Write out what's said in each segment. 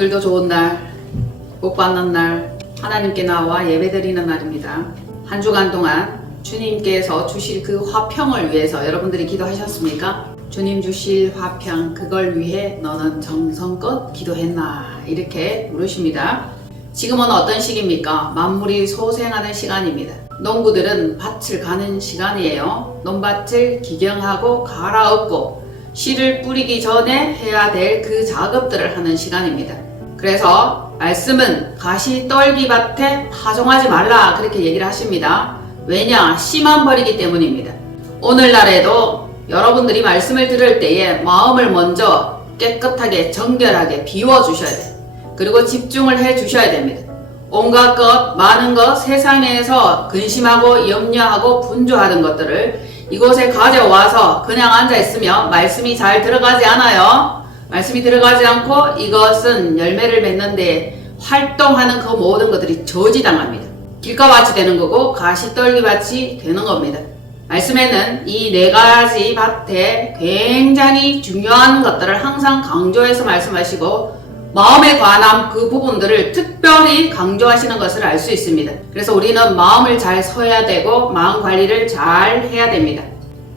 오늘도 좋은 날, 복 받는 날, 하나님께 나와 예배드리는 날입니다. 한 주간 동안 주님께서 주실 그 화평을 위해서 여러분들이 기도하셨습니까? 주님 주실 화평, 그걸 위해 너는 정성껏 기도했나? 이렇게 물으십니다. 지금은 어떤 시기입니까? 만물이 소생하는 시간입니다. 농부들은 밭을 가는 시간이에요. 논밭을 기경하고 갈아엎고 씨를 뿌리기 전에 해야 될 그 작업들을 하는 시간입니다. 그래서 말씀은 가시떨기밭에 파종하지 말라 그렇게 얘기를 하십니다. 왜냐? 씨만 버리기 때문입니다. 오늘날에도 여러분들이 말씀을 들을 때에 마음을 먼저 깨끗하게 정결하게 비워주셔야 돼요. 그리고 집중을 해 주셔야 됩니다. 온갖 것, 많은 것, 세상에서 근심하고 염려하고 분주하던 것들을 이곳에 가져와서 그냥 앉아있으면 말씀이 잘 들어가지 않아요. 말씀이 들어가지 않고 이것은 열매를 맺는데 활동하는 그 모든 것들이 저지당합니다. 길가밭이 되는 거고 가시떨기밭이 되는 겁니다. 말씀에는 이 네 가지 밭에 굉장히 중요한 것들을 항상 강조해서 말씀하시고 마음에 관한 그 부분들을 특별히 강조하시는 것을 알 수 있습니다. 그래서 우리는 마음을 잘 서야 되고 마음 관리를 잘 해야 됩니다.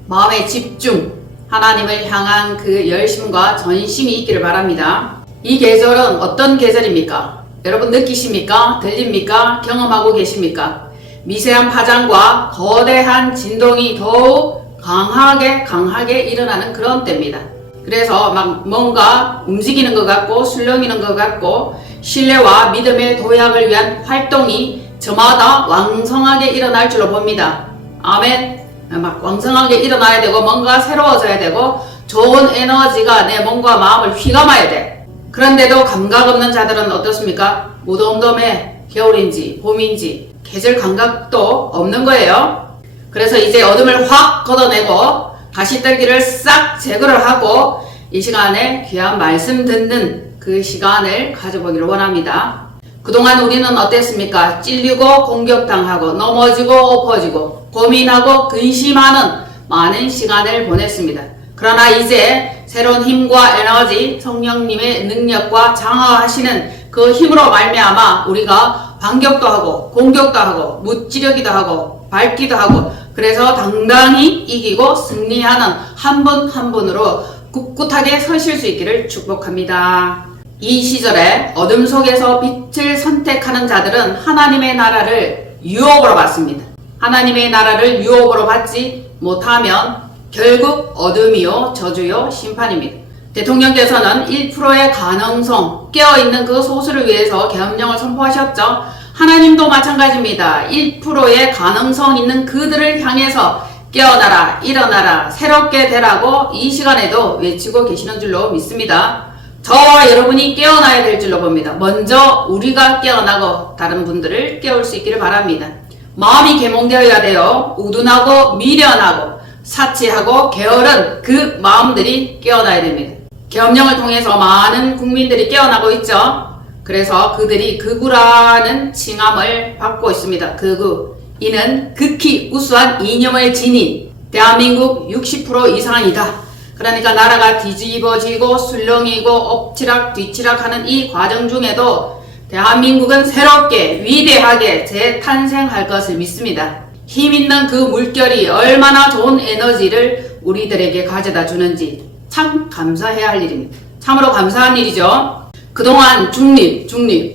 마음의 집중, 하나님을 향한 그 열심과 전심이 있기를 바랍니다. 이 계절은 어떤 계절입니까? 여러분 느끼십니까? 들립니까? 경험하고 계십니까? 미세한 파장과 거대한 진동이 더욱 강하게 일어나는 그런 때입니다. 그래서 막 뭔가 움직이는 것 같고 술렁이는 것 같고 신뢰와 믿음의 도약을 위한 활동이 저마다 왕성하게 일어날 줄로 봅니다. 아멘. 막 왕성하게 일어나야 되고 뭔가 새로워져야 되고 좋은 에너지가 내 몸과 마음을 휘감아야 돼. 그런데도 감각 없는 자들은 어떻습니까? 무덤덤해. 겨울인지 봄인지 계절 감각도 없는 거예요. 그래서 이제 어둠을 확 걷어내고 가시떨기를 싹 제거를 하고 이 시간에 귀한 말씀 듣는 그 시간을 가져보기를 원합니다. 그동안 우리는 어땠습니까? 찔리고 공격당하고 넘어지고 엎어지고 고민하고 근심하는 많은 시간을 보냈습니다. 그러나 이제 새로운 힘과 에너지, 성령님의 능력과 장화하시는 그 힘으로 말미암아 우리가 반격도 하고 공격도 하고 무찌르기도 하고 밟기도 하고 그래서 당당히 이기고 승리하는 한 분 한 분으로 꿋꿋하게 서실 수 있기를 축복합니다. 이 시절에 어둠 속에서 빛을 선택하는 자들은 하나님의 나라를 유혹으로 받습니다. 하나님의 나라를 유혹으로 받지 못하면 결국 어둠이요 저주요 심판입니다. 대통령께서는 1%의 가능성, 깨어있는 그 소수를 위해서 계엄령을 선포하셨죠. 하나님도 마찬가지입니다. 1%의 가능성 있는 그들을 향해서 깨어나라, 일어나라, 새롭게 되라고 이 시간에도 외치고 계시는 줄로 믿습니다. 저와 여러분이 깨어나야 될 줄로 봅니다. 먼저 우리가 깨어나고 다른 분들을 깨울 수 있기를 바랍니다. 마음이 계몽되어야 돼요. 우둔하고 미련하고 사치하고 게으른 그 마음들이 깨어나야 됩니다. 계엄령을 통해서 많은 국민들이 깨어나고 있죠. 그래서 그들이 극우라는 칭함을 받고 있습니다. 극우. 이는 극히 우수한 이념을 지닌 대한민국 60% 이상이다. 그러니까 나라가 뒤집어지고 술렁이고 엎치락 뒤치락하는 이 과정 중에도 대한민국은 새롭게 위대하게 재탄생할 것을 믿습니다. 힘있는 그 물결이 얼마나 좋은 에너지를 우리들에게 가져다 주는지 참 감사해야 할 일입니다. 참으로 감사한 일이죠. 그동안 중립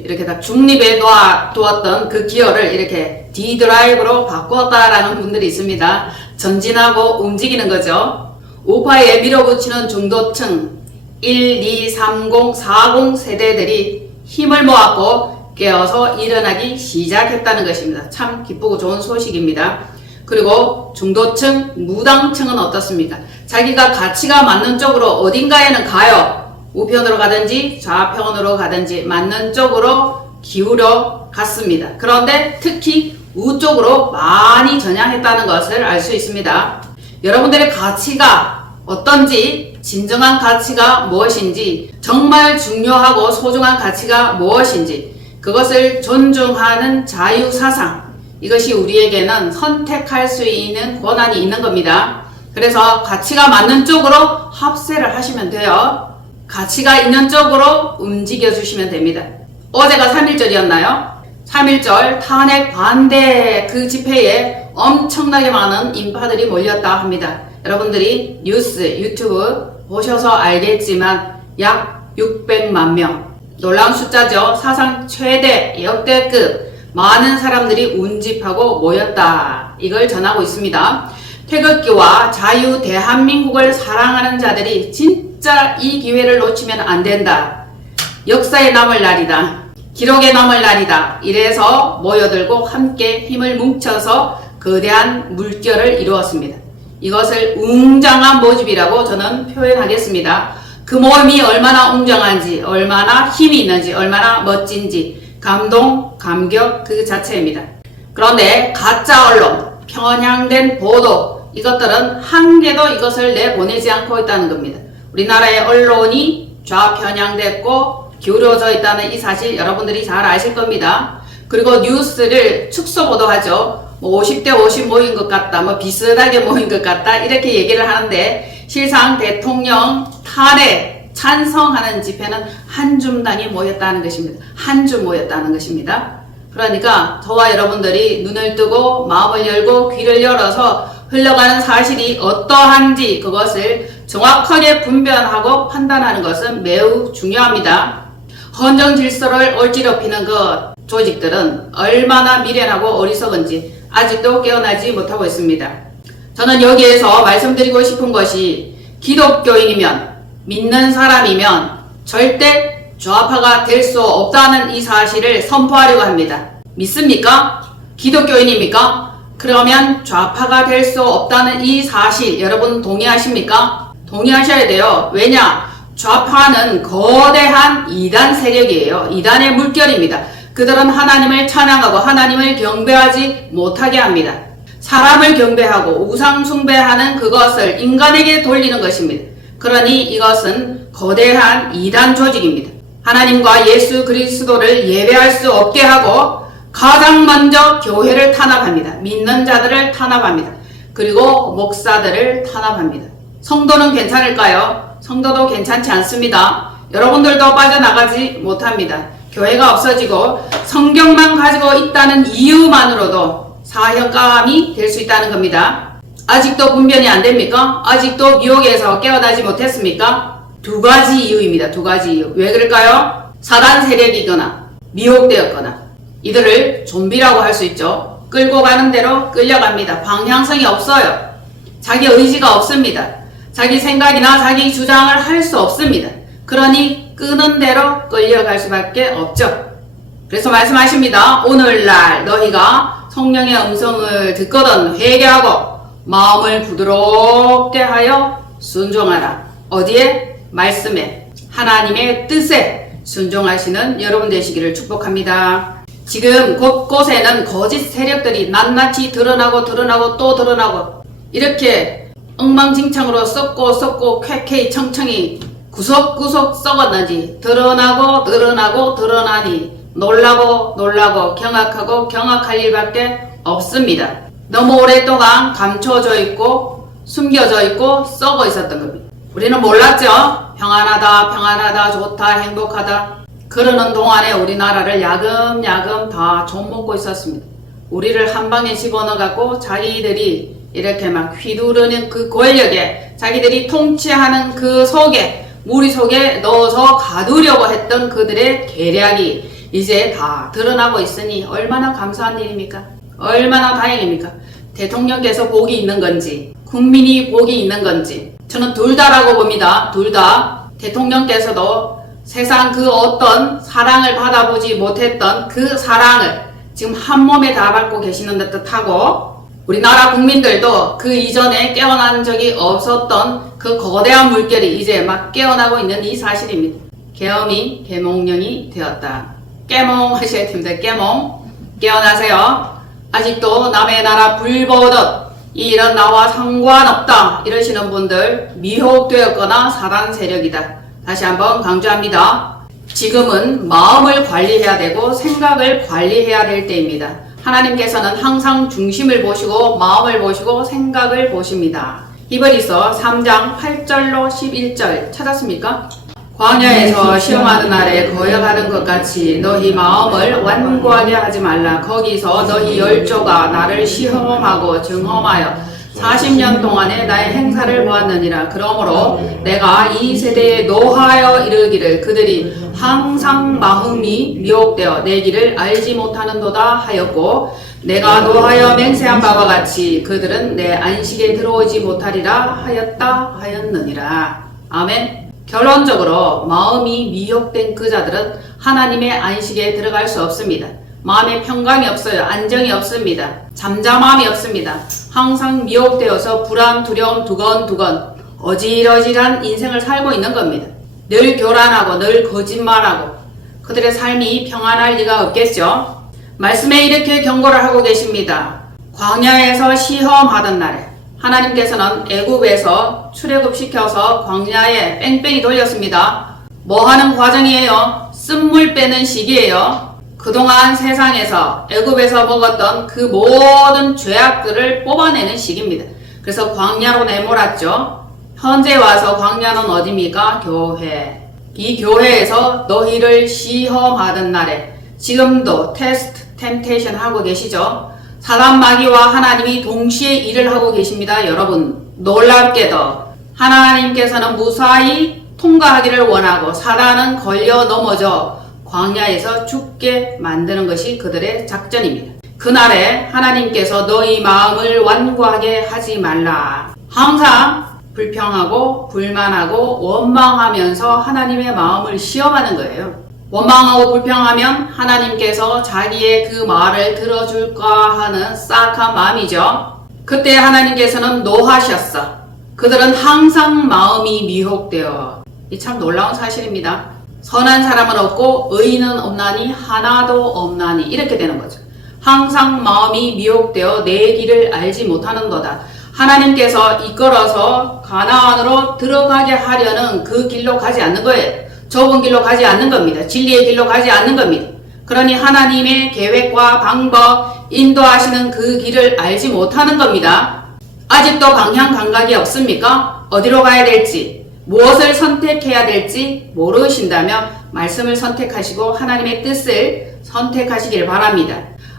이렇게 다 중립에 놓아두었던 그 기여를 이렇게 D드라이브로 바꾸었다라는 분들이 있습니다. 전진하고 움직이는 거죠. 우파에 밀어붙이는 중도층 1, 2, 30, 40 세대들이 힘을 모았고 깨어서 일어나기 시작했다는 것입니다. 참 기쁘고 좋은 소식입니다. 그리고 중도층, 무당층은 어떻습니까? 자기가 가치가 맞는 쪽으로 어딘가에는 가요. 우편으로 가든지 좌편으로 가든지 맞는 쪽으로 기울여 갔습니다. 그런데 특히 우쪽으로 많이 전향했다는 것을 알 수 있습니다. 여러분들의 가치가 어떤지, 진정한 가치가 무엇인지, 정말 중요하고 소중한 가치가 무엇인지 그것을 존중하는 자유사상, 이것이 우리에게는 선택할 수 있는 권한이 있는 겁니다. 그래서 가치가 맞는 쪽으로 합세를 하시면 돼요. 가치가 있는 쪽으로 움직여 주시면 됩니다. 어제가 3.1절이었나요? 3.1절 탄핵 반대 그 집회에 엄청나게 많은 인파들이 몰렸다 합니다. 여러분들이 뉴스, 유튜브 보셔서 알겠지만 약 600만 명. 놀라운 숫자죠. 사상 최대 역대급 많은 사람들이 운집하고 모였다. 이걸 전하고 있습니다. 태극기와 자유 대한민국을 사랑하는 자들이 진짜 이 기회를 놓치면 안 된다. 역사에 남을 날이다. 기록에 남을 날이다. 이래서 모여들고 함께 힘을 뭉쳐서 거대한 물결을 이루었습니다. 이것을 웅장한 모집이라고 저는 표현하겠습니다. 그 모임이 얼마나 웅장한지, 얼마나 힘이 있는지, 얼마나 멋진지 감동, 감격 그 자체입니다. 그런데 가짜 언론, 편향된 보도 이것들은 한 개도 이것을 내보내지 않고 있다는 겁니다. 우리나라의 언론이 좌편향됐고 기울어져 있다는 이 사실 여러분들이 잘 아실 겁니다. 그리고 뉴스를 축소 보도하죠. 50대 50 모인 것 같다, 비슷하게 모인 것 같다 이렇게 얘기를 하는데 실상 대통령 탄핵 찬성하는 집회는 한 줌당이 모였다는 것입니다. 한 줌 모였다는 것입니다. 그러니까 저와 여러분들이 눈을 뜨고 마음을 열고 귀를 열어서 흘러가는 사실이 어떠한지 그것을 정확하게 분별하고 판단하는 것은 매우 중요합니다. 헌정 질서를 어지럽히는 그 조직들은 얼마나 미련하고 어리석은지 아직도 깨어나지 못하고 있습니다. 저는 여기에서 말씀드리고 싶은 것이 기독교인이면 믿는 사람이면 절대 좌파가 될 수 없다는 이 사실을 선포하려고 합니다. 믿습니까? 기독교인입니까? 그러면 좌파가 될 수 없다는 이 사실 여러분 동의하십니까? 동의하셔야 돼요. 왜냐? 좌파는 거대한 이단 세력이에요. 이단의 물결입니다. 그들은 하나님을 찬양하고 하나님을 경배하지 못하게 합니다. 사람을 경배하고 우상 숭배하는 그것을 인간에게 돌리는 것입니다. 그러니 이것은 거대한 이단 조직입니다. 하나님과 예수 그리스도를 예배할 수 없게 하고 가장 먼저 교회를 탄압합니다. 믿는 자들을 탄압합니다. 그리고 목사들을 탄압합니다. 성도는 괜찮을까요? 성도도 괜찮지 않습니다. 여러분들도 빠져나가지 못합니다. 교회가 없어지고 성경만 가지고 있다는 이유만으로도 사형감이 될 수 있다는 겁니다. 아직도 분별이 안 됩니까? 아직도 미혹에서 깨어나지 못했습니까? 두 가지 이유입니다. 두 가지 이유. 왜 그럴까요? 사단 세력이거나 미혹되었거나 이들을 좀비라고 할 수 있죠. 끌고 가는 대로 끌려갑니다. 방향성이 없어요. 자기 의지가 없습니다. 자기 생각이나 자기 주장을 할 수 없습니다. 그러니 끄는 대로 끌려갈 수밖에 없죠. 그래서 말씀하십니다. 오늘날 너희가 성령의 음성을 듣거든 회개하고 마음을 부드럽게 하여 순종하라. 어디에? 말씀에, 하나님의 뜻에 순종하시는 여러분 되시기를 축복합니다. 지금 곳곳에는 거짓 세력들이 낱낱이 드러나고 또 드러나고 이렇게 엉망진창으로 썩고 쾌쾌히 청청이 구석구석 썩었는지 드러나고 드러나니 놀라고 경악할 일밖에 없습니다. 너무 오랫동안 감춰져 있고 숨겨져 있고 썩어 있었던 겁니다. 우리는 몰랐죠. 평안하다 좋다 행복하다 그러는 동안에 우리나라를 야금야금 다 좀먹고 있었습니다. 우리를 한 방에 집어넣어갖고 자기들이 이렇게 막 휘두르는 그 권력에 자기들이 통치하는 그 속에 무리 속에 넣어서 가두려고 했던 그들의 계략이 이제 다 드러나고 있으니 얼마나 감사한 일입니까? 얼마나 다행입니까? 대통령께서 복이 있는 건지 국민이 복이 있는 건지 저는 둘 다라고 봅니다. 둘 다. 대통령께서도 세상 그 어떤 사랑을 받아보지 못했던 그 사랑을 지금 한 몸에 다 받고 계시는 듯하고 우리나라 국민들도 그 이전에 깨어난 적이 없었던 그 거대한 물결이 이제 막 깨어나고 있는 이 사실입니다. 계엄이 계몽령이 되었다. 깨몽 하셔야 됩니다. 깨몽. 깨어나세요. 아직도 남의 나라 불보듯 이 일은 나와 상관없다 이러시는 분들 미혹되었거나 사단 세력이다. 다시 한번 강조합니다. 지금은 마음을 관리해야 되고 생각을 관리해야 될 때입니다. 하나님께서는 항상 중심을 보시고 마음을 보시고 생각을 보십니다. 히브리서 3장 8절로 11절 찾았습니까? 광야에서 시험하는 날에 거역하는 것 같이 너희 마음을 완고하게 하지 말라. 거기서 너희 열조가 나를 시험하고 증험하여 40년 동안에 나의 행사를 보았느니라. 그러므로 내가 이 세대에 노하여 이르기를 그들이 항상 마음이 미혹되어 내 길을 알지 못하는도다 하였고, 내가 노하여 맹세한 바와 같이 그들은 내 안식에 들어오지 못하리라 하였느니라. 아멘. 결론적으로 마음이 미혹된 그 자들은 하나님의 안식에 들어갈 수 없습니다. 마음에 평강이 없어요. 안정이 없습니다. 잠잠함이 없습니다. 항상 미혹되어서 불안, 두려움, 두건두건 어질어질한 인생을 살고 있는 겁니다. 늘 교란하고 늘 거짓말하고 그들의 삶이 평안할 리가 없겠죠. 말씀에 이렇게 경고를 하고 계십니다. 광야에서 시험하던 날에 하나님께서는 애굽에서 출애굽시켜서 광야에 뺑뺑이 돌렸습니다. 뭐 하는 과정이에요? 쓴물 빼는 시기예요. 그동안 세상에서 애굽에서 먹었던 그 모든 죄악들을 뽑아내는 시기입니다. 그래서 광야로 내몰았죠. 현재 와서 광야는 어디입니까? 교회. 이 교회에서 너희를 시험하던 날에 지금도 테스트, 템테이션 하고 계시죠? 사단 마귀와 하나님이 동시에 일을 하고 계십니다. 여러분, 놀랍게도 하나님께서는 무사히 통과하기를 원하고 사단은 걸려 넘어져 광야에서 죽게 만드는 것이 그들의 작전입니다. 그날에 하나님께서 너희 마음을 완고하게 하지 말라. 항상 불평하고 불만하고 원망하면서 하나님의 마음을 시험하는 거예요. 원망하고 불평하면 하나님께서 자기의 그 말을 들어줄까 하는 싹한 마음이죠. 그때 하나님께서는 노하셨어. 그들은 항상 마음이 미혹되어. 이 참 놀라운 사실입니다. 선한 사람은 없고 의인은 없나니 하나도 없나니 이렇게 되는 거죠. 항상 마음이 미혹되어 내 길을 알지 못하는도다. 하나님께서 이끌어서 가나안으로 들어가게 하려는 그 길로 가지 않는 거예요. 좁은 길로 가지 않는 겁니다. 진리의 길로 가지 않는 겁니다. 그러니 하나님의 계획과 방법, 인도하시는 그 길을 알지 못하는 겁니다. 아직도 방향 감각이 없습니까? 어디로 가야 될지, 무엇을 선택해야 될지 모르신다면 말씀을 선택하시고 하나님의 뜻을 선택하시길 바랍니다.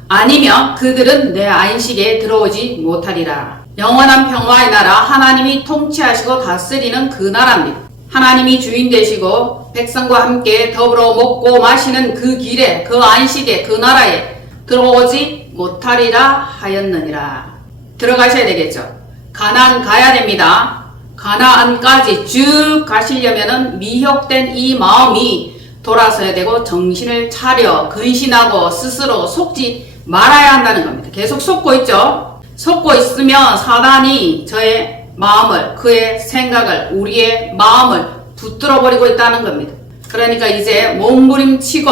아니면 그들은 내 안식에 들어오지 못하리라. 영원한 평화의 나라, 하나님이 통치하시고 다스리는 그 나라입니다. 하나님이 주인 되시고 백성과 함께 더불어 먹고 마시는 그 길에, 그 안식에, 그 나라에 들어오지 못하리라 하였느니라. 들어가셔야 되겠죠. 가나안 가야 됩니다. 가나안까지 쭉 가시려면은 미혹된 이 마음이 돌아서야 되고 정신을 차려 근신하고 스스로 속지 말아야 한다는 겁니다. 계속 속고 있죠. 속고 있으면 사단이 저의 마음을, 그의 생각을, 우리의 마음을 붙들어 버리고 있다는 겁니다. 그러니까 이제 몸부림치고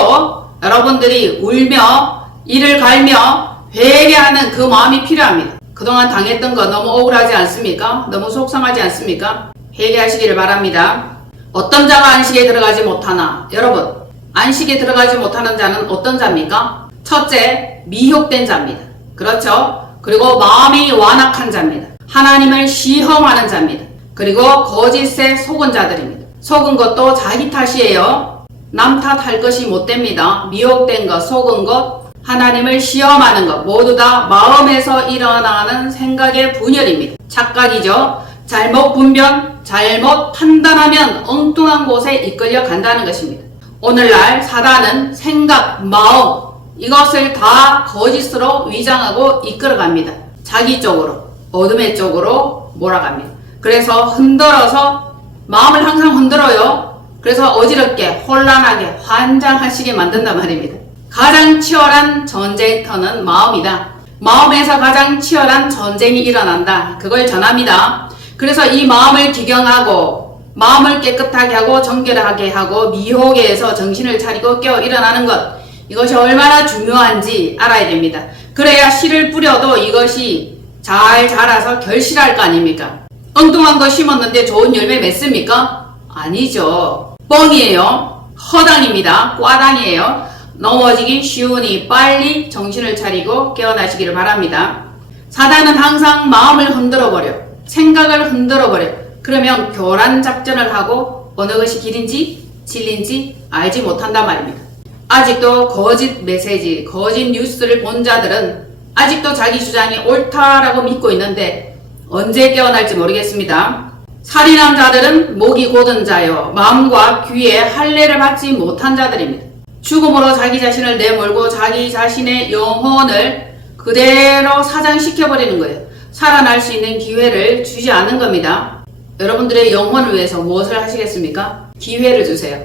여러분들이 울며 이를 갈며 회개하는 그 마음이 필요합니다. 그동안 당했던 거 너무 억울하지 않습니까? 너무 속상하지 않습니까? 회개하시기를 바랍니다. 어떤 자가 안식에 들어가지 못하나? 여러분, 안식에 들어가지 못하는 자는 어떤 자입니까? 첫째, 미혹된 자입니다. 그렇죠? 그리고 마음이 완악한 자입니다. 하나님을 시험하는 자입니다. 그리고 거짓에 속은 자들입니다. 속은 것도 자기 탓이에요. 남 탓할 것이 못 됩니다. 미혹된 것, 속은 것, 하나님을 시험하는 것 모두 다 마음에서 일어나는 생각의 분열입니다. 착각이죠. 잘못 분별, 잘못 판단하면 엉뚱한 곳에 이끌려 간다는 것입니다. 오늘날 사단은 생각, 마음 이것을 다 거짓으로 위장하고 이끌어갑니다. 자기 쪽으로, 어둠의 쪽으로 몰아갑니다. 그래서 흔들어서 마음을 항상 흔들어요. 그래서 어지럽게, 혼란하게, 환장하시게 만든단 말입니다. 가장 치열한 전쟁터는 마음이다. 마음에서 가장 치열한 전쟁이 일어난다. 그걸 전합니다. 그래서 이 마음을 기경하고 마음을 깨끗하게 하고 정결하게 하고 미혹에서 정신을 차리고 깨어 일어나는 것, 이것이 얼마나 중요한지 알아야 됩니다. 그래야 씨를 뿌려도 이것이 잘 자라서 결실할 거 아닙니까? 엉뚱한 거 심었는데 좋은 열매 맺습니까? 아니죠. 뻥이에요. 허당입니다. 꽈당이에요. 넘어지기 쉬우니 빨리 정신을 차리고 깨어나시기를 바랍니다. 사단은 항상 마음을 흔들어버려. 생각을 흔들어버려. 그러면 교란 작전을 하고 어느 것이 길인지 진리인지 알지 못한단 말입니다. 아직도 거짓 메시지, 거짓 뉴스를 본 자들은 아직도 자기 주장이 옳다라고 믿고 있는데 언제 깨어날지 모르겠습니다. 살인한 자들은 목이 곧은 자요 마음과 귀에 할례를 받지 못한 자들입니다. 죽음으로 자기 자신을 내몰고 자기 자신의 영혼을 그대로 사장시켜버리는 거예요. 살아날 수 있는 기회를 주지 않는 겁니다. 여러분들의 영혼을 위해서 무엇을 하시겠습니까? 기회를 주세요.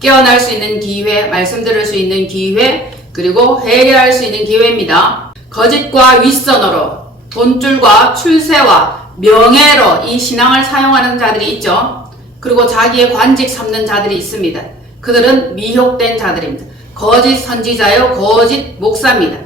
깨어날 수 있는 기회, 말씀 들을 수 있는 기회, 그리고 회개할 수 있는 기회입니다. 거짓과 윗선으로 돈줄과 출세와 명예로 이 신앙을 사용하는 자들이 있죠. 그리고 자기의 관직 삼는 자들이 있습니다. 그들은 미혹된 자들입니다. 거짓 선지자요, 거짓 목사입니다.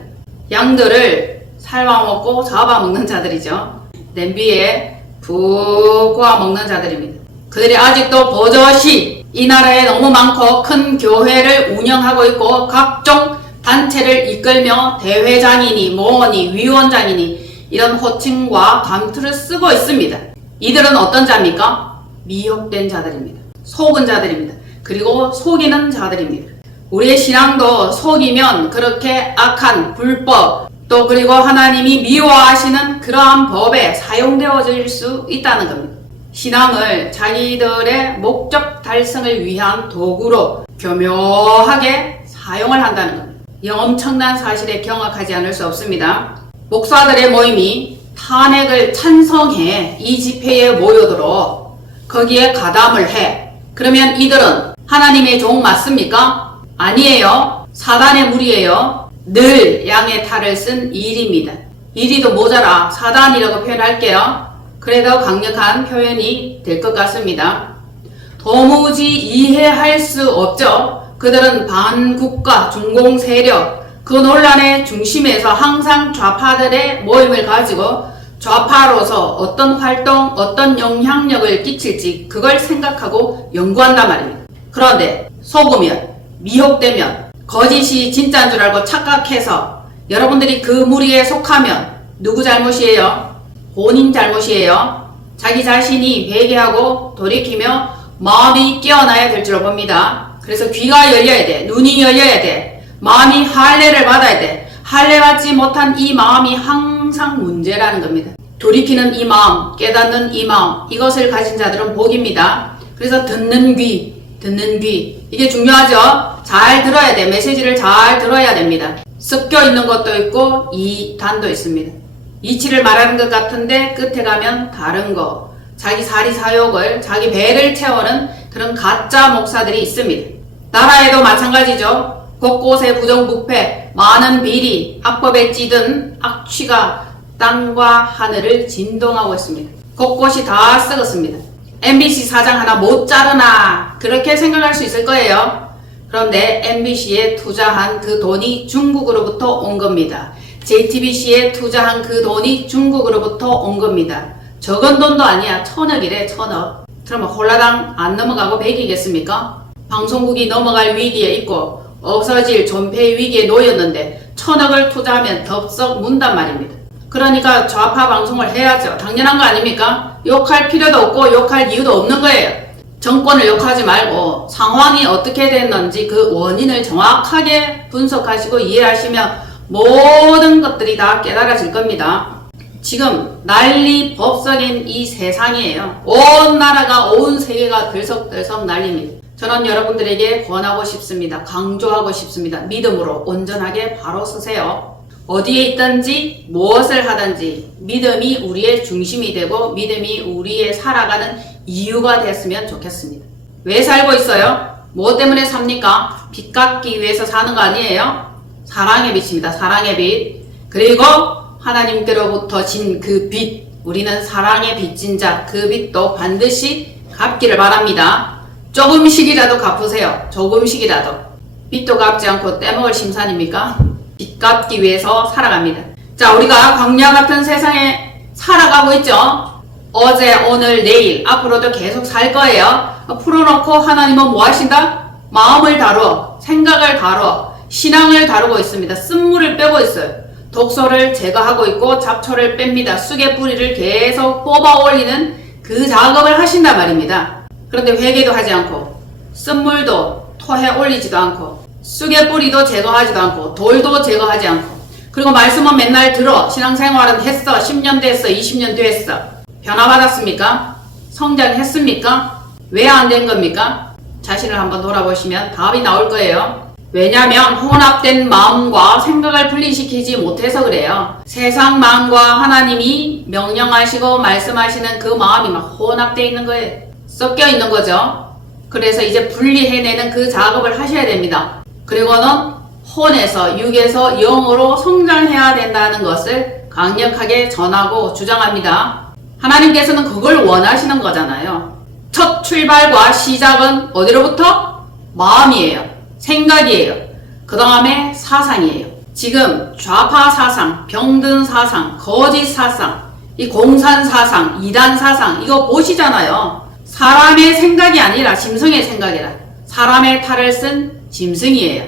양들을 삶아먹고 잡아먹는 자들이죠. 냄비에 푹 구워먹는 자들입니다. 그들이 아직도 버젓이 이 나라에 너무 많고 큰 교회를 운영하고 있고 각종 단체를 이끌며 대회장이니 뭐니 위원장이니 이런 호칭과 감투를 쓰고 있습니다. 이들은 어떤 자입니까? 미혹된 자들입니다. 속은 자들입니다. 그리고 속이는 자들입니다. 우리의 신앙도 속이면 그렇게 악한 불법 또 그리고 하나님이 미워하시는 그러한 법에 사용되어질 수 있다는 겁니다. 신앙을 자기들의 목적 달성을 위한 도구로 교묘하게 사용을 한다는 겁니다. 이 엄청난 사실에 경악하지 않을 수 없습니다. 목사들의 모임이 탄핵을 찬성해 이 집회에 모여들어 거기에 가담을 해. 그러면 이들은 하나님의 종 맞습니까? 아니에요. 사단의 무리예요. 늘 양의 탈을 쓴 일입니다. 이리도 모자라 사단이라고 표현할게요. 그래도 강력한 표현이 될 것 같습니다. 도무지 이해할 수 없죠. 그들은 반국가 중공 세력 그 논란의 중심에서 항상 좌파들의 모임을 가지고 좌파로서 어떤 활동, 어떤 영향력을 끼칠지 그걸 생각하고 연구한단 말입니다. 그런데 속으면, 미혹되면, 거짓이 진짜인 줄 알고 착각해서 여러분들이 그 무리에 속하면 누구 잘못이에요? 본인 잘못이에요. 자기 자신이 회개하고 돌이키며 마음이 깨어나야 될 줄로 봅니다. 그래서 귀가 열려야 돼. 눈이 열려야 돼. 마음이 할례를 받아야 돼. 할례 받지 못한 이 마음이 항상 문제라는 겁니다. 돌이키는 이 마음, 깨닫는 이 마음, 이것을 가진 자들은 복입니다. 그래서 듣는 귀 이게 중요하죠. 잘 들어야 돼. 메시지를 잘 들어야 됩니다. 섞여 있는 것도 있고 이단도 있습니다. 이치를 말하는 것 같은데 끝에 가면 다른 거, 자기 사리사욕을, 자기 배를 채우는 그런 가짜 목사들이 있습니다. 나라에도 마찬가지죠. 곳곳에 부정부패, 많은 비리, 악법에 찌든 악취가 땅과 하늘을 진동하고 있습니다. 곳곳이 다 썩었습니다. MBC 사장 하나 못 자르나 그렇게 생각할 수 있을 거예요. 그런데 MBC에 투자한 그 돈이 중국으로부터 온 겁니다. JTBC에 투자한 그 돈이 중국으로부터 온 겁니다. 적은 돈도 아니야. 1000억이래 1000억. 그러면 홀라당 안 넘어가고 100이겠습니까? 방송국이 넘어갈 위기에 있고 없어질 존폐 위기에 놓였는데 1000억을 투자하면 덥석 문단 말입니다. 그러니까 좌파 방송을 해야죠. 당연한 거 아닙니까? 욕할 필요도 없고 욕할 이유도 없는 거예요. 정권을 욕하지 말고 상황이 어떻게 됐는지 그 원인을 정확하게 분석하시고 이해하시면 모든 것들이 다 깨달아질 겁니다. 지금 난리 법석인 이 세상이에요. 온 나라가 온 세계가 들썩들썩 난립니다. 저는 여러분들에게 권하고 싶습니다. 강조하고 싶습니다. 믿음으로 온전하게 바로 서세요. 어디에 있든지 무엇을 하든지 믿음이 우리의 중심이 되고 믿음이 우리의 살아가는 이유가 됐으면 좋겠습니다. 왜 살고 있어요? 뭐 때문에 삽니까? 빚 갚기 위해서 사는 거 아니에요? 사랑의 빚입니다. 사랑의 빚. 그리고 하나님께로부터 진 그 빚, 우리는 사랑의 빚진 자, 그 빚도 반드시 갚기를 바랍니다. 조금씩이라도 갚으세요. 조금씩이라도. 빚도 갚지 않고 떼먹을 심산입니까? 빚 갚기 위해서 살아갑니다. 자, 우리가 광야 같은 세상에 살아가고 있죠. 어제, 오늘, 내일, 앞으로도 계속 살 거예요. 풀어놓고 하나님은 뭐 하신다? 마음을 다루어, 생각을 다루어, 신앙을 다루고 있습니다. 쓴물을 빼고 있어요. 독소를 제거하고 있고 잡초를 뺍니다. 쑥의 뿌리를 계속 뽑아 올리는 그 작업을 하신단 말입니다. 그런데 회개도 하지 않고 쓴물도 토해 올리지도 않고 쑥의 뿌리도 제거하지도 않고 돌도 제거하지 않고 그리고 말씀은 맨날 들어 신앙생활은 했어 10년 됐어 20년 됐어 변화받았습니까? 성장했습니까? 왜 안 된 겁니까? 자신을 한번 돌아보시면 답이 나올 거예요. 왜냐하면 혼합된 마음과 생각을 분리시키지 못해서 그래요. 세상 마음과 하나님이 명령하시고 말씀하시는 그 마음이 막 혼합되어 있는 거예요. 섞여 있는 거죠. 그래서 이제 분리해내는 그 작업을 하셔야 됩니다. 그리고는 혼에서 육에서 영으로 성장해야 된다는 것을 강력하게 전하고 주장합니다. 하나님께서는 그걸 원하시는 거잖아요. 첫 출발과 시작은 어디로부터? 마음이에요. 생각이에요. 그 다음에 사상이에요. 지금 좌파 사상, 병든 사상, 거짓 사상, 이 공산 사상, 이단 사상 이거 보시잖아요. 사람의 생각이 아니라 짐승의 생각이라. 사람의 탈을 쓴 짐승이에요.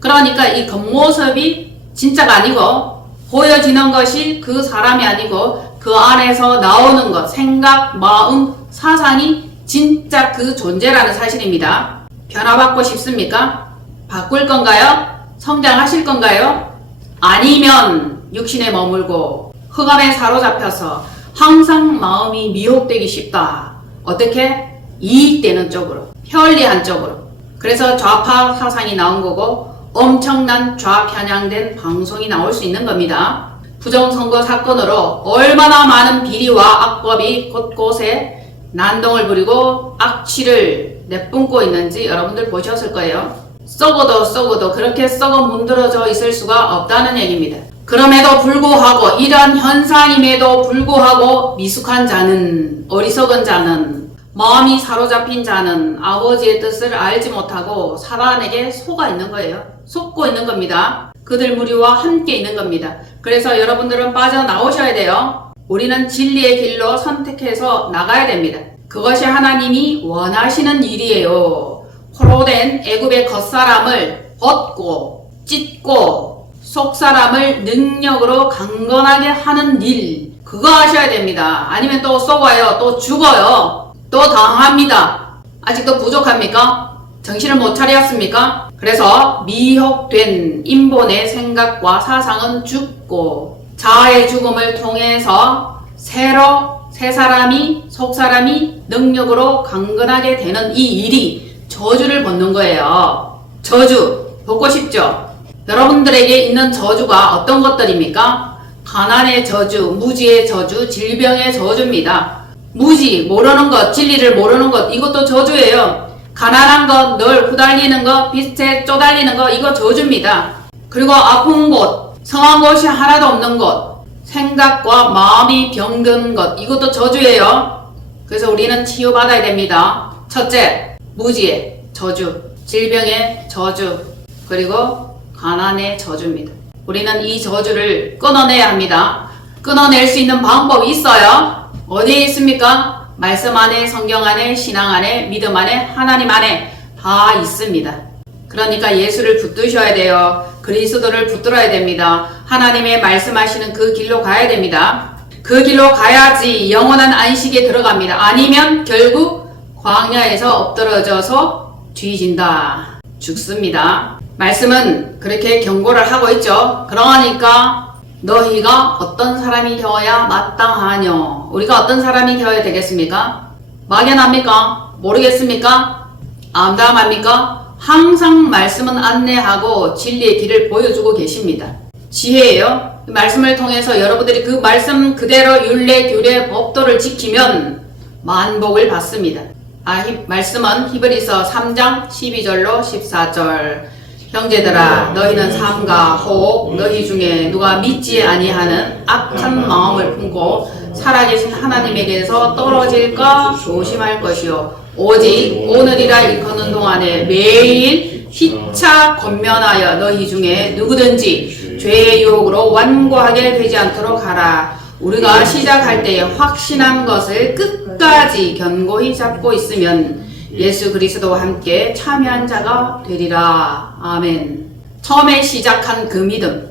그러니까 이 겉모습이 진짜가 아니고 보여지는 것이 그 사람이 아니고 그 안에서 나오는 것, 생각, 마음, 사상이 진짜 그 존재라는 사실입니다. 변화받고 싶습니까? 바꿀 건가요? 성장하실 건가요? 아니면 육신에 머물고 흑암에 사로잡혀서 항상 마음이 미혹되기 쉽다. 어떻게? 이익되는 쪽으로, 편리한 쪽으로. 그래서 좌파 사상이 나온 거고 엄청난 좌편향된 방송이 나올 수 있는 겁니다. 부정선거 사건으로 얼마나 많은 비리와 악법이 곳곳에 난동을 부리고 악취를 내뿜고 있는지 여러분들 보셨을 거예요. 썩어도 그렇게 썩어 문드러져 있을 수가 없다는 얘기입니다. 그럼에도 불구하고 이런 현상임에도 불구하고 미숙한 자는 어리석은 자는 마음이 사로잡힌 자는 아버지의 뜻을 알지 못하고 사단에게 속아 있는 거예요. 속고 있는 겁니다. 그들 무리와 함께 있는 겁니다. 그래서 여러분들은 빠져나오셔야 돼요. 우리는 진리의 길로 선택해서 나가야 됩니다. 그것이 하나님이 원하시는 일이에요. 포로된 애굽의 겉사람을 벗고 찢고 속사람을 능력으로 강건하게 하는 일 그거 하셔야 됩니다. 아니면 또 쏘아요. 또 죽어요. 또 당합니다. 아직도 부족합니까? 정신을 못 차렸습니까? 그래서 미혹된 인본의 생각과 사상은 죽고 자아의 죽음을 통해서 새 사람이 속사람이 능력으로 강건하게 되는 이 일이 저주를 벗는 거예요. 저주 벗고 싶죠? 여러분들에게 있는 저주가 어떤 것들입니까? 가난의 저주, 무지의 저주, 질병의 저주입니다. 무지, 모르는 것, 진리를 모르는 것 이것도 저주예요. 가난한 것, 늘 후달리는 것, 빛에 쪼달리는 것 이거 저주입니다. 그리고 아픈 곳, 성한 곳이 하나도 없는 곳, 생각과 마음이 병든 것 이것도 저주예요. 그래서 우리는 치유받아야 됩니다. 첫째, 무지의 저주, 질병의 저주, 그리고 가난의 저주입니다. 우리는 이 저주를 끊어내야 합니다. 끊어낼 수 있는 방법이 있어요. 어디에 있습니까? 말씀 안에, 성경 안에, 신앙 안에, 믿음 안에, 하나님 안에 다 있습니다. 그러니까 예수를 붙드셔야 돼요. 그리스도를 붙들어야 됩니다. 하나님의 말씀하시는 그 길로 가야 됩니다. 그 길로 가야지 영원한 안식에 들어갑니다. 아니면 결국 광야에서 엎드러져서 뒤진다. 죽습니다. 말씀은 그렇게 경고를 하고 있죠. 그러니까 너희가 어떤 사람이 되어야 마땅하뇨. 우리가 어떤 사람이 되어야 되겠습니까? 막연합니까? 모르겠습니까? 암담합니까? 항상 말씀은 안내하고 진리의 길을 보여주고 계십니다. 지혜예요. 말씀을 통해서 여러분들이 그 말씀 그대로 율례, 규례, 법도를 지키면 만복을 받습니다. 말씀은 히브리서 3장 12절로 14절 형제들아 너희는 삼가 혹 너희 중에 누가 믿지 아니하는 악한 마음을 품고 살아계신 하나님에게서 떨어질까 조심할 것이요 오직 오늘이라 일컫는 동안에 매일 피차 권면하여 너희 중에 누구든지 죄의 유혹으로 완고하게 되지 않도록 하라. 우리가 시작할 때에 확신한 것을 끝까지 견고히 잡고 있으면 예수 그리스도와 함께 참여한 자가 되리라. 아멘. 처음에 시작한 그 믿음,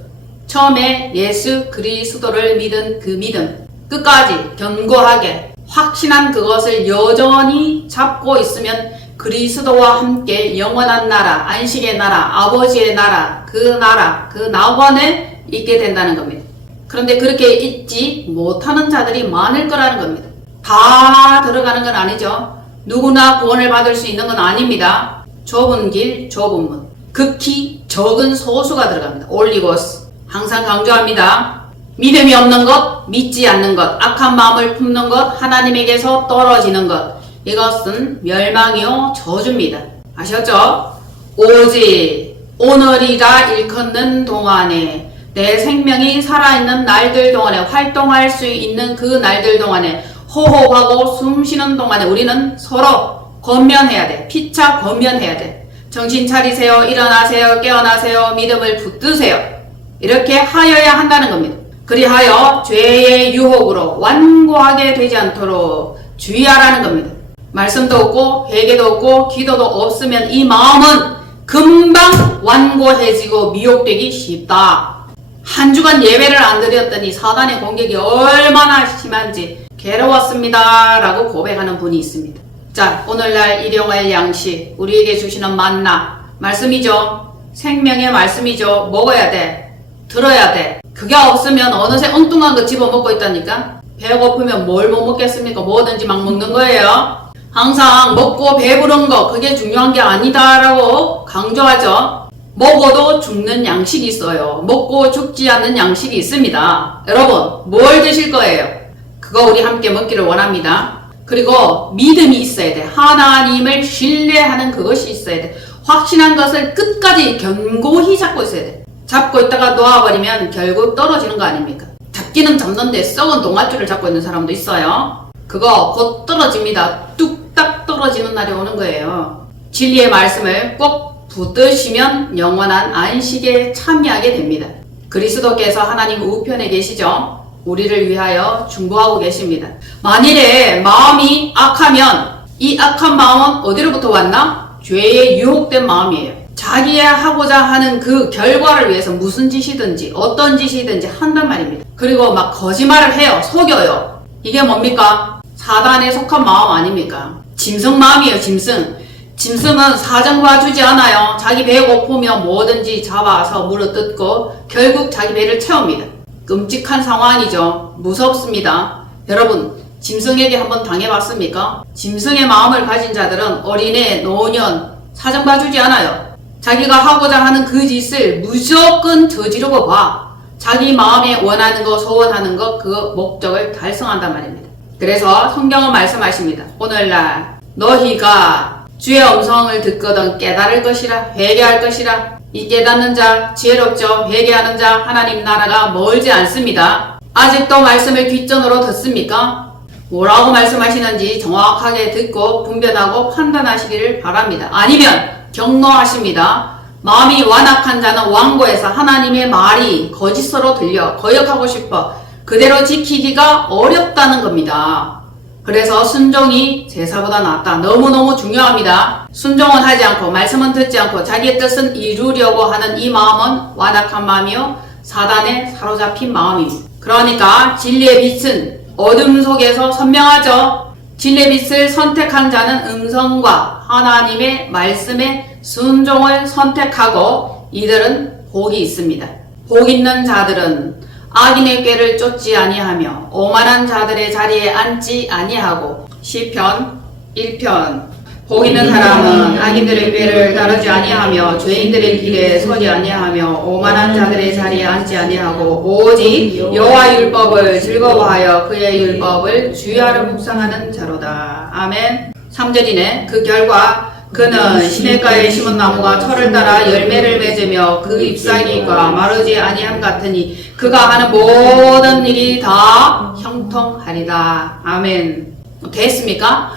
처음에 예수 그리스도를 믿은 그 믿음, 끝까지 견고하게 확신한 그것을 여전히 잡고 있으면 그리스도와 함께 영원한 나라, 안식의 나라, 아버지의 나라, 그 낙원에 있게 된다는 겁니다. 그런데 그렇게 있지 못하는 자들이 많을 거라는 겁니다. 다 들어가는 건 아니죠. 누구나 구원을 받을 수 있는 건 아닙니다. 좁은 길, 좁은 문. 극히 적은 소수가 들어갑니다. 올리고스. 항상 강조합니다. 믿음이 없는 것, 믿지 않는 것, 악한 마음을 품는 것, 하나님에게서 떨어지는 것. 이것은 멸망이요 저주입니다. 아셨죠? 오직 오늘이라 일컫는 동안에 내 생명이 살아있는 날들 동안에 활동할 수 있는 그 날들 동안에 호흡하고 숨쉬는 동안에 우리는 서로 권면해야 돼. 피차 권면해야 돼. 정신 차리세요. 일어나세요. 깨어나세요. 믿음을 붙드세요. 이렇게 하여야 한다는 겁니다. 그리하여 죄의 유혹으로 완고하게 되지 않도록 주의하라는 겁니다. 말씀도 없고 회개도 없고 기도도 없으면 이 마음은 금방 완고해지고 미혹되기 쉽다. 한 주간 예배를 안 드렸더니 사단의 공격이 얼마나 심한지 괴로웠습니다 라고 고백하는 분이 있습니다. 자, 오늘날 일용할 양식, 우리에게 주시는 만나 말씀이죠. 생명의 말씀이죠. 먹어야 돼. 들어야 돼. 그게 없으면 어느새 엉뚱한 거 집어먹고 있다니까. 배고프면 뭘 못 먹겠습니까? 뭐든지 막 먹는 거예요. 항상 먹고 배부른 거 그게 중요한 게 아니다라고 강조하죠. 먹어도 죽는 양식이 있어요. 먹고 죽지 않는 양식이 있습니다. 여러분 뭘 드실 거예요? 그거 우리 함께 먹기를 원합니다. 그리고 믿음이 있어야 돼. 하나님을 신뢰하는 그것이 있어야 돼. 확신한 것을 끝까지 견고히 잡고 있어야 돼. 잡고 있다가 놓아버리면 결국 떨어지는 거 아닙니까? 잡기는 잡는데 썩은 동아줄을 잡고 있는 사람도 있어요. 그거 곧 떨어집니다. 뚝딱 떨어지는 날이 오는 거예요. 진리의 말씀을 꼭 붙드시면 영원한 안식에 참여하게 됩니다. 그리스도께서 하나님 우편에 계시죠? 우리를 위하여 중보하고 계십니다. 만일에 마음이 악하면 이 악한 마음은 어디로부터 왔나? 죄에 유혹된 마음이에요. 자기의 하고자 하는 그 결과를 위해서 무슨 짓이든지 어떤 짓이든지 한단 말입니다. 그리고 막 거짓말을 해요. 속여요. 이게 뭡니까? 사단에 속한 마음 아닙니까? 짐승 마음이에요. 짐승은 사정 봐주지 않아요. 자기 배고프면 뭐든지 잡아서 물어뜯고 결국 자기 배를 채웁니다. 끔찍한 상황이죠. 무섭습니다. 여러분 짐승에게 한번 당해봤습니까? 짐승의 마음을 가진 자들은 어린애, 노년 사정 봐주지 않아요. 자기가 하고자 하는 그 짓을 무조건 저지르고 봐. 자기 마음에 원하는 거, 소원하는 거, 그 목적을 달성한단 말입니다. 그래서 성경은 말씀하십니다. 오늘날 너희가 주의 음성을 듣거든 깨달을 것이라, 회개할 것이라. 이 깨닫는 자, 지혜롭죠. 회개하는 자, 하나님 나라가 멀지 않습니다. 아직도 말씀을 귓전으로 듣습니까? 뭐라고 말씀하시는지 정확하게 듣고 분별하고 판단하시기를 바랍니다. 아니면 경노하십니다. 마음이 완악한 자는 완고해서 하나님의 말이 거짓으로 들려 거역하고 싶어 그대로 지키기가 어렵다는 겁니다. 그래서 순종이 제사보다 낫다. 너무너무 중요합니다. 순종은 하지 않고 말씀은 듣지 않고 자기의 뜻은 이루려고 하는 이 마음은 완악한 마음이요 사단에 사로잡힌 마음입니다. 그러니까 진리의 빛은 어둠 속에서 선명하죠. 진리의 빛을 선택한 자는 음성과 하나님의 말씀에 순종을 선택하고 이들은 복이 있습니다. 복 있는 자들은 악인의 꾀를 쫓지 아니하며 오만한 자들의 자리에 앉지 아니하고 시편 1편 복 있는 사람은 악인들의 꾀를 따르지 아니하며 죄인들의 길에 서지 아니하며 오만한 자들의 자리에 앉지 아니하고 오직 여호와의 율법을 즐거워하여 그의 율법을 주야로 묵상하는 자로다. 아멘. 3절이네. 그 결과 그는 시냇가에 심은 나무가 철을 따라 열매를 맺으며 그 잎사귀가 마르지 아니함 같으니 그가 하는 모든 일이 다 형통하리다. 아멘. 됐습니까?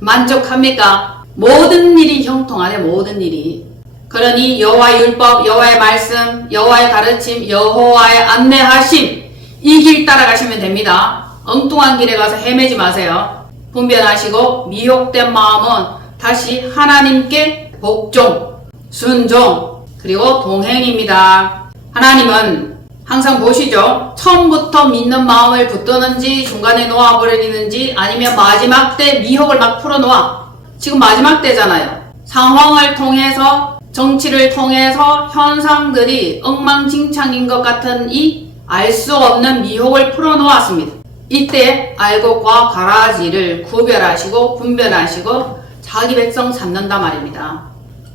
만족합니까? 모든 일이 형통하네. 모든 일이. 그러니 여호와의 율법, 여호와의 말씀, 여호와의 가르침, 여호와의 안내하심 이 길 따라가시면 됩니다. 엉뚱한 길에 가서 헤매지 마세요. 분별하시고 미혹된 마음은 다시 하나님께 복종, 순종, 그리고 동행입니다. 하나님은 항상 보시죠. 처음부터 믿는 마음을 붙드는지 중간에 놓아버리는지 아니면 마지막 때 미혹을 막 풀어놓아. 지금 마지막 때잖아요. 상황을 통해서, 정치를 통해서 현상들이 엉망진창인 것 같은 이 알 수 없는 미혹을 풀어놓았습니다. 이때 알곡과 가라지를 구별하시고 분별하시고 자기 백성 삼는다 말입니다.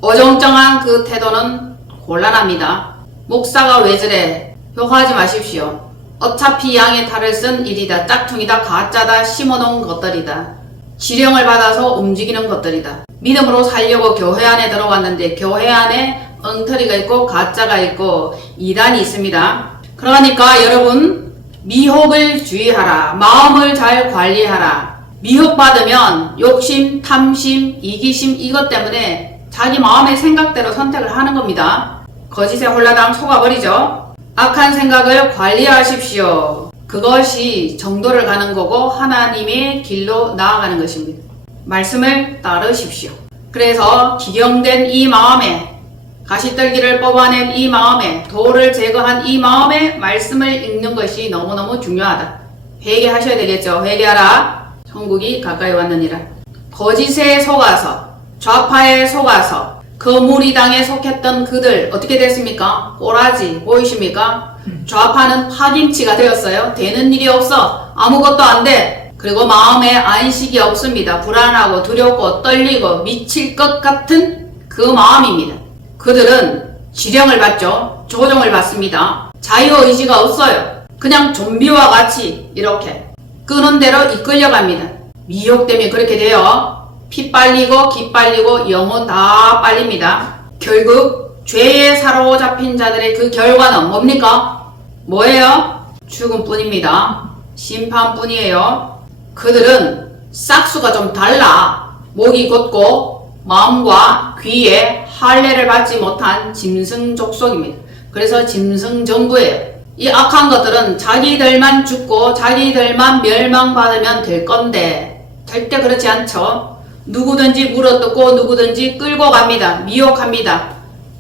어정쩡한 그 태도는 곤란합니다. 목사가 왜 저래? 욕하지 마십시오. 어차피 양의 탈을 쓴 일이다. 짝퉁이다. 가짜다. 심어놓은 것들이다. 지령을 받아서 움직이는 것들이다. 믿음으로 살려고 교회 안에 들어왔는데 교회 안에 엉터리가 있고 가짜가 있고 이단이 있습니다. 그러니까 여러분 미혹을 주의하라. 마음을 잘 관리하라. 미혹받으면 욕심, 탐심, 이기심 이것 때문에 자기 마음의 생각대로 선택을 하는 겁니다. 거짓에 홀라당 속아버리죠. 악한 생각을 관리하십시오. 그것이 정도를 가는 거고 하나님의 길로 나아가는 것입니다. 말씀을 따르십시오. 그래서 기경된 이 마음에, 가시떨기를 뽑아낸 이 마음에, 돌을 제거한 이 마음에 말씀을 읽는 것이 너무너무 중요하다. 회개하셔야 되겠죠. 회개하라. 천국이 가까이 왔느니라. 거짓에 속아서, 좌파에 속아서 그 무리당에 속했던 그들 어떻게 됐습니까? 꼬라지 보이십니까? 좌파는 파김치가 되었어요. 되는 일이 없어. 아무것도 안 돼. 그리고 마음에 안식이 없습니다. 불안하고 두렵고 떨리고 미칠 것 같은 그 마음입니다. 그들은 지령을 받죠. 조종을 받습니다. 자유의지가 없어요. 그냥 좀비와 같이 이렇게 끄는 대로 이끌려갑니다. 미혹 때문에 그렇게 돼요. 피 빨리고 기 빨리고 영혼 다 빨립니다. 결국 죄에 사로잡힌 자들의 그 결과는 뭡니까? 뭐예요? 죽음뿐입니다. 심판뿐이에요. 그들은 싹수가 좀 달라. 목이 곧고 마음과 귀에 할례를 받지 못한 짐승족속입니다. 그래서 짐승정부예요. 이 악한 것들은 자기들만 죽고 자기들만 멸망받으면 될 건데 절대 그렇지 않죠. 누구든지 물어뜯고 누구든지 끌고 갑니다. 미혹합니다.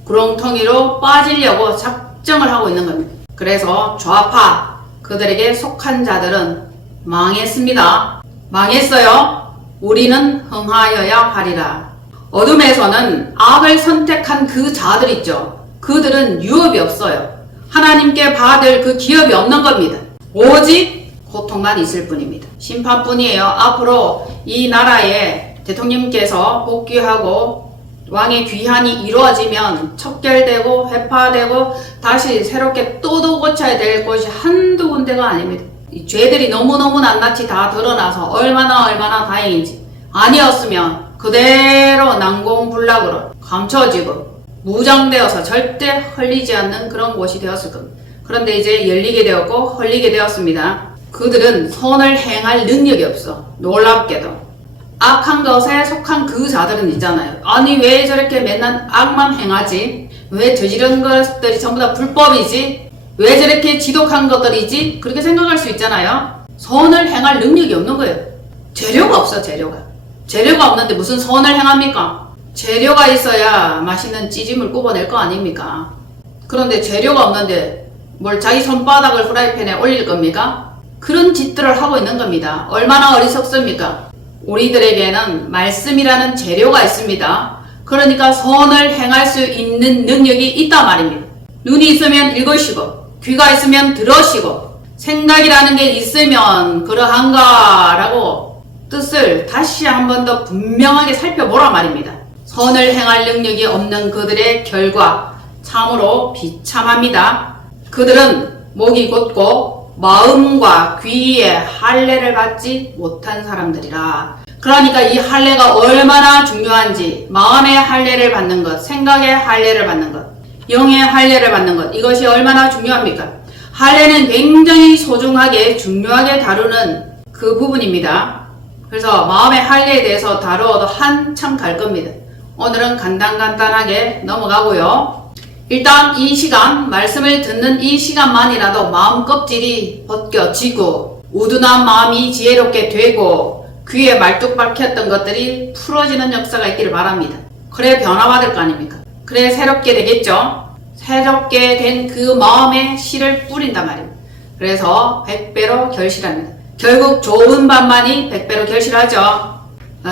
구렁텅이로 빠지려고 작정을 하고 있는 겁니다. 그래서 좌파 그들에게 속한 자들은 망했습니다. 망했어요. 우리는 흥하여야 하리라. 어둠에서는 악을 선택한 그 자들 있죠. 그들은 유업이 없어요. 하나님께 받을 그 기업이 없는 겁니다. 오직 고통만 있을 뿐입니다. 심판뿐이에요. 앞으로 이 나라에 대통령께서 복귀하고 왕의 귀환이 이루어지면 척결되고 회파되고 다시 새롭게 또 고쳐야 될 곳이 한두 군데가 아닙니다. 이 죄들이 너무너무 낱낱이 다 드러나서 얼마나 다행인지. 아니었으면 그대로 난공불락으로 감춰지고 무장되어서 절대 헐리지 않는 그런 곳이 되었을 겁니다. 그런데 이제 열리게 되었고 헐리게 되었습니다. 그들은 선을 행할 능력이 없어. 놀랍게도. 악한 것에 속한 그 자들은 있잖아요. 아니 왜 저렇게 맨날 악만 행하지? 왜 저지른 것들이 전부 다 불법이지? 왜 저렇게 지독한 것들이지? 그렇게 생각할 수 있잖아요. 선을 행할 능력이 없는 거예요. 재료가 없어. 재료가 없는데 무슨 선을 행합니까? 재료가 있어야 맛있는 찌짐을 굽어낼 거 아닙니까? 그런데 재료가 없는데 뭘 자기 손바닥을 프라이팬에 올릴 겁니까? 그런 짓들을 하고 있는 겁니다. 얼마나 어리석습니까? 우리들에게는 말씀이라는 재료가 있습니다. 그러니까 선을 행할 수 있는 능력이 있단 말입니다. 눈이 있으면 읽으시고 귀가 있으면 들으시고 생각이라는 게 있으면 그러한가라고 뜻을 다시 한 번 더 분명하게 살펴보란 말입니다. 선을 행할 능력이 없는 그들의 결과 참으로 비참합니다. 그들은 목이 곧고 마음과 귀에 할례를 받지 못한 사람들이라. 그러니까 이 할례가 얼마나 중요한지 마음의 할례를 받는 것, 생각의 할례를 받는 것, 영의 할례를 받는 것 이것이 얼마나 중요합니까? 할례는 굉장히 소중하게 중요하게 다루는 그 부분입니다. 그래서 마음의 할례에 대해서 다루어도 한참 갈 겁니다. 오늘은 간단하게 넘어가고요. 일단 이 시간, 말씀을 듣는 이 시간만이라도 마음 껍질이 벗겨지고 우둔한 마음이 지혜롭게 되고 귀에 말뚝 박혔던 것들이 풀어지는 역사가 있기를 바랍니다. 그래 변화받을 거 아닙니까? 그래 새롭게 되겠죠? 새롭게 된 그 마음에 씨를 뿌린단 말입니다. 그래서 100배로 결실합니다. 결국 좋은 반만이 100배로 결실하죠.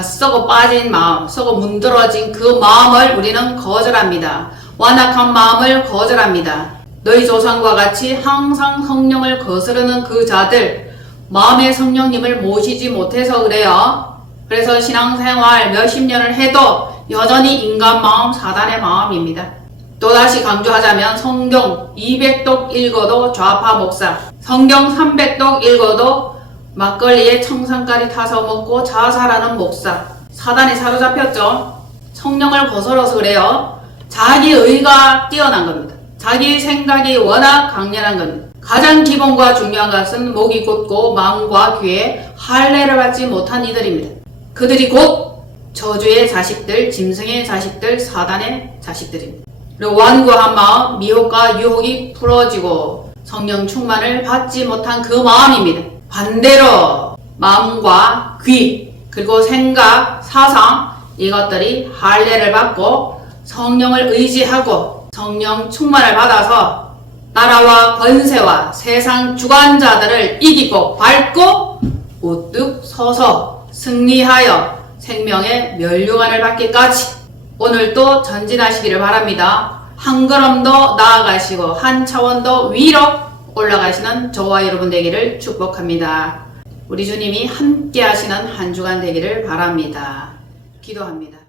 썩어 빠진 마음, 썩어 문드러진 그 마음을 우리는 거절합니다. 완악한 마음을 거절합니다. 너희 조상과 같이 항상 성령을 거스르는 그 자들, 마음의 성령님을 모시지 못해서 그래요. 그래서 신앙생활 몇십 년을 해도 여전히 인간 마음, 사단의 마음입니다. 또다시 강조하자면 성경 200독 읽어도 좌파 목사, 성경 300독 읽어도 막걸리에 청산가리 타서 먹고 자살하는 목사, 사단에 사로잡혔죠. 성령을 거스러서 그래요. 자기 의가 뛰어난 겁니다. 자기 생각이 워낙 강렬한 겁니다. 가장 기본과 중요한 것은 목이 곧고 마음과 귀에 할례를 받지 못한 이들입니다. 그들이 곧 저주의 자식들, 짐승의 자식들, 사단의 자식들입니다. 그리고 완고한 마음, 미혹과 유혹이 풀어지고 성령 충만을 받지 못한 그 마음입니다. 반대로 마음과 귀, 그리고 생각, 사상, 이것들이 할례를 받고 성령을 의지하고 성령 충만을 받아서 나라와 권세와 세상 주관자들을 이기고 밟고 우뚝 서서 승리하여 생명의 멸류관을 받기까지 오늘도 전진하시기를 바랍니다. 한 걸음 더 나아가시고 한 차원 더 위로 올라가시는 저와 여러분 되기를 축복합니다. 우리 주님이 함께 하시는 한 주간 되기를 바랍니다. 기도합니다.